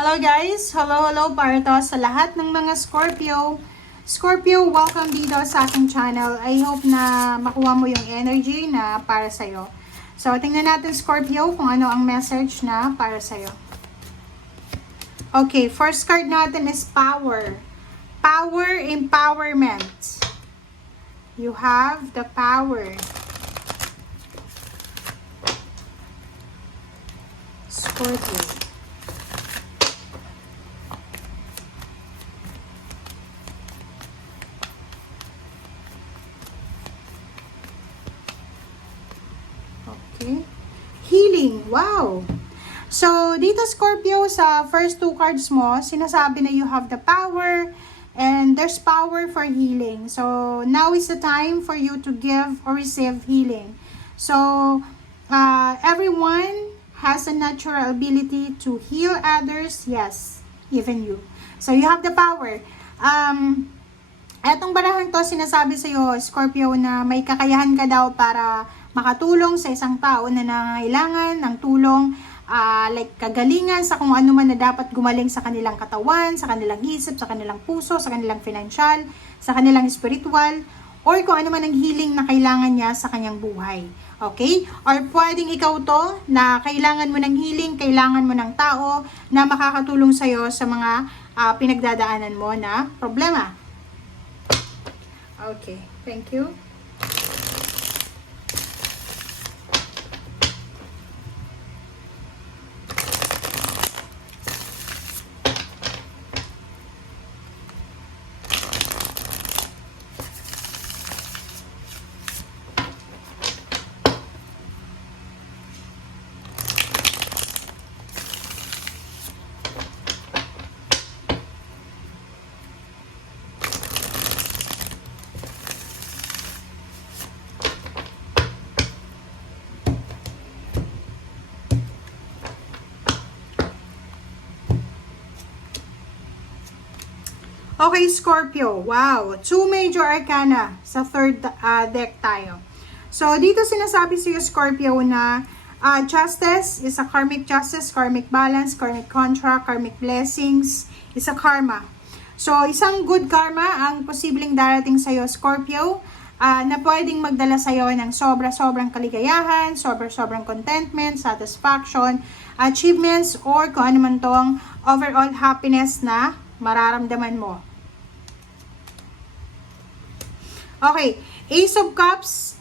Hello guys! Hello para to sa lahat ng mga Scorpio. Scorpio, welcome dito sa aking channel. I hope na makuha mo yung energy na para sa'yo. So, tingnan natin Scorpio kung ano ang message na para sa'yo. Okay, first card natin is Power. Power, empowerment. You have the power. Scorpio. Okay. Healing. Wow! So, dito Scorpio, sa first two cards mo, sinasabi na you have the power and there's power for healing. So, now is the time for you to give or receive healing. So, everyone has a natural ability to heal others. Yes, even you. So, you have the power. Etong barahang to, sinasabi sa'yo, Scorpio, na may kakayahan ka daw para makatulong sa isang tao na nangangailangan ng tulong, like kagalingan sa kung ano man na dapat gumaling sa kanilang katawan, sa kanilang isip, sa kanilang puso, sa kanilang financial, sa kanilang spiritual, or kung ano man ang healing na kailangan niya sa kanyang buhay. Okay? Or pwedeng ikaw to na kailangan mo ng healing, kailangan mo ng tao na makakatulong sa'yo sa mga pinagdadaanan mo na problema. Okay, thank you. Okay, Scorpio. Wow. 2 major arcana sa third deck tayo. So, dito sinasabi sa iyo, Scorpio, na justice is a karmic justice, karmic balance, karmic contract, karmic blessings, is a karma. So, isang good karma ang posibleng darating sa iyo, Scorpio, na pwedeng magdala sa iyo ng sobra-sobrang kaligayahan, sobra-sobrang contentment, satisfaction, achievements, or kung ano man tong overall happiness na mararamdaman mo. Okay, Ace of Cups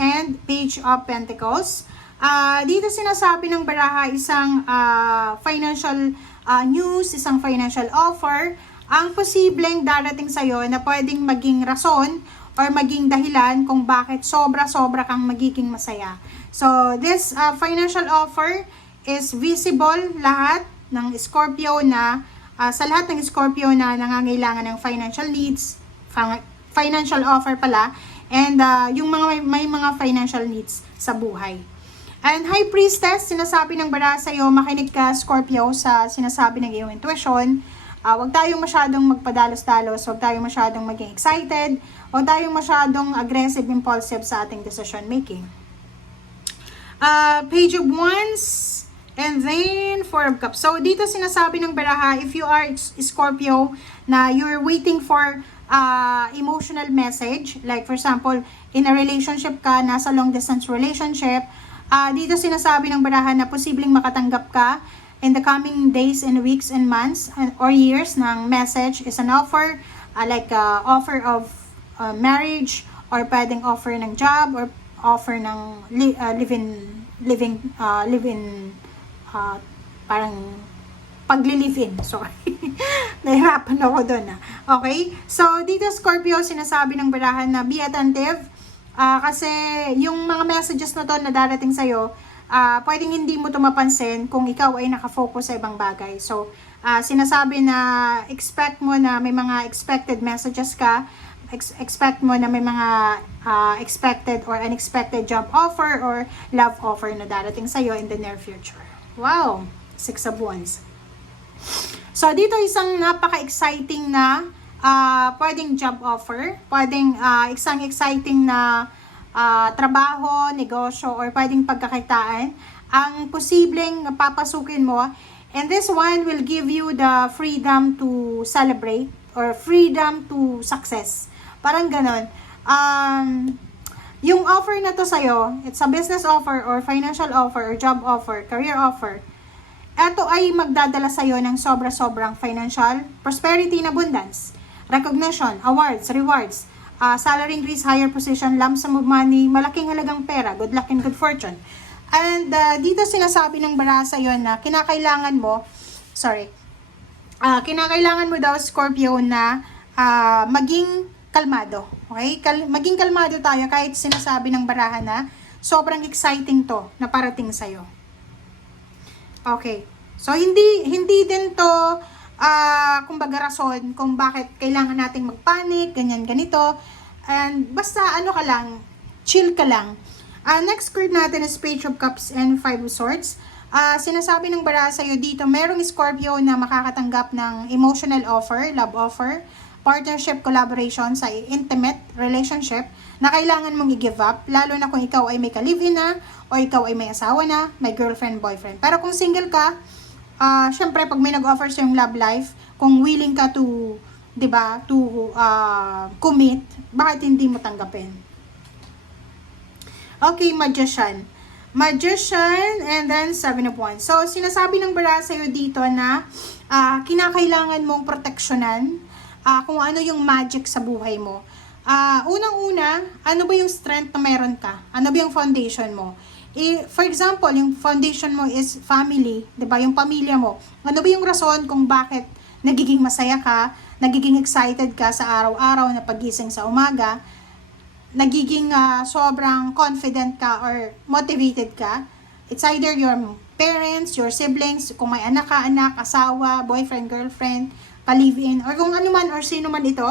and Page of Pentacles. Dito sinasabi ng baraha isang financial news, isang financial offer, ang posibleng darating sa'yo na pwedeng maging rason or maging dahilan kung bakit sobra-sobra kang magiging masaya. So, this financial offer is visible lahat ng Scorpio na, sa lahat ng Scorpio na nangangailangan ng financial needs, financial offer pala, and yung may mga financial needs sa buhay. And High Priestess, sinasabi ng bara sa iyo, makinig ka Scorpio sa sinasabi ng iyong intuition. Huwag tayong masyadong magpadalos-dalos, huwag tayong masyadong maging excited, huwag tayong masyadong aggressive, impulsive sa ating decision making. Page of Wands, and then 4 of Cups. So, dito sinasabi ng baraha, if you are Scorpio, na you're waiting for emotional message, like for example, in a relationship ka, nasa long distance relationship, dito sinasabi ng baraha na posibleng makatanggap ka in the coming days and weeks and months or years ng message is an offer, like offer of marriage, or pwedeng offer ng job, or offer ng living parang pagli-live-in. Sorry. Nahirapan ako doon. Okay? So, dito Scorpio, sinasabi ng barahan na be attentive. Kasi yung mga messages na to na darating sa'yo, pwedeng hindi mo ito mapansin kung ikaw ay nakafocus sa ibang bagay. So, sinasabi na expect mo na may mga expected messages ka, expect mo na may mga expected or unexpected job offer or love offer na darating sa'yo in the near future. Wow! 6 of Wands. So, dito isang napaka-exciting na pwedeng job offer, pwedeng isang exciting na trabaho, negosyo, or pwedeng pagkakitaan. Ang posibleng papasukin mo And this one will give you the freedom to celebrate or freedom to success. Parang ganon. Yung offer na to sa'yo, it's a business offer or financial offer or job offer, career offer. Ito ay magdadala sa'yo ng sobra-sobrang financial prosperity and abundance, recognition, awards, rewards, salary increase, higher position, lump sum of money, malaking halagang pera, good luck and good fortune. And dito sinasabi ng bara sa'yo na kinakailangan mo daw, Scorpio, na maging kalmado. Okay? Maging kalmado tayo kahit sinasabi ng barahan na sobrang exciting to na parating sa'yo. Okay. So, hindi din to kumbaga rason kung bakit kailangan nating magpanic, ganyan, ganito. And basta ka lang, chill ka lang. Next card natin is Page of Cups and Five of Swords. Sinasabi ng bara sa'yo dito, merong Scorpio na makakatanggap ng emotional offer, love offer, partnership, collaboration sa intimate relationship na kailangan mong i-give up, lalo na kung ikaw ay may ka-live-in na o ikaw ay may asawa na, may girlfriend, boyfriend. Pero kung single ka, syempre pag may nag-offer sa yung love life, kung willing ka to, 'di ba, to commit, bakit hindi mo tanggapin? Okay, Magician, and then Seven of Wands. So, sinasabi ng bara sa'yo dito na kinakailangan mong proteksyonan kung ano yung magic sa buhay mo. Unang-una, ano ba yung strength na meron ka? Ano ba yung foundation mo? For example, yung foundation mo is family, 'di ba? Yung pamilya mo. Ano ba yung rason kung bakit nagiging masaya ka, nagiging excited ka sa araw-araw na pagising sa umaga? Nagiging sobrang confident ka or motivated ka? It's either your parents, your siblings, kung may anak ka, asawa, boyfriend, girlfriend, pa-live-in, or kung ano man or sino man ito,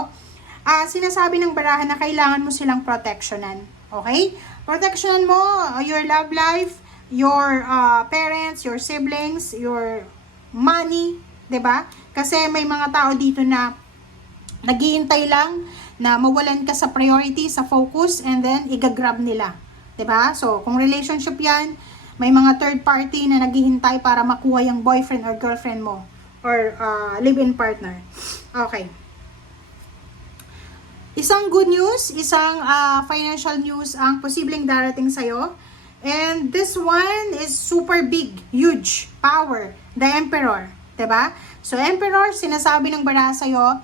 sinasabi ng barahan na kailangan mo silang protectionan. Okay? Protectionan mo your love life, your parents, your siblings, your money, 'di ba? Kasi may mga tao dito na naghihintay lang na mawalan ka sa priority, sa focus, and then igagrab nila. 'Di ba? So, kung relationship 'yan, may mga third party na naghihintay para makuha yung boyfriend or girlfriend mo or live-in partner. Okay. Isang good news, isang financial news ang posibleng darating sa'yo. And this one is super big, huge, power, the Emperor. 'Di ba? So, Emperor, sinasabi ng bara sa'yo,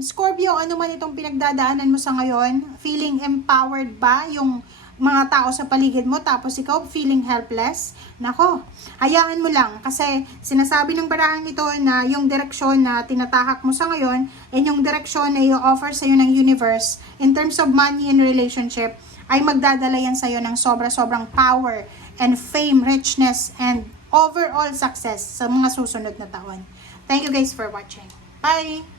Scorpio, ano man itong pinagdadaanan mo sa ngayon, feeling empowered ba yung mga tao sa paligid mo, tapos ikaw feeling helpless? Nako, hayaan mo lang, kasi sinasabi ng barahang ito na yung direksyon na tinatahak mo sa ngayon, and yung direksyon na i-offer sa'yo ng universe, in terms of money and relationship, ay magdadala yan sa'yo ng sobra-sobrang power and fame, richness, and overall success sa mga susunod na taon. Thank you guys for watching. Bye!